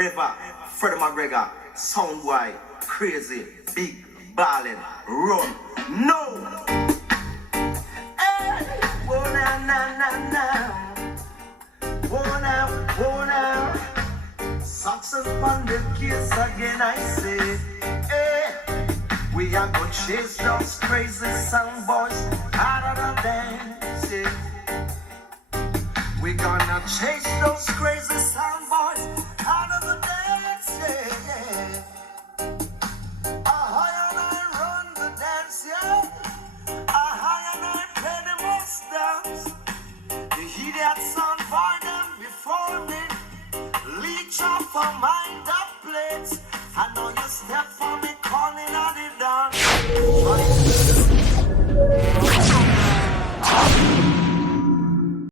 forever. Freddie McGregor, Soundboy, crazy, big, ballin', run. No! Hey! Whoa now, now, now, now. Whoa now. Success on the kiss again, I say. Hey! We are gonna chase those crazy sound boys out of the dance, yeah. We gonna chase those crazy sound boys out of the dance, yeah. A high and I run the dance, yeah. A high and I play the most dance. You hear that sound for them before me. Leech off of my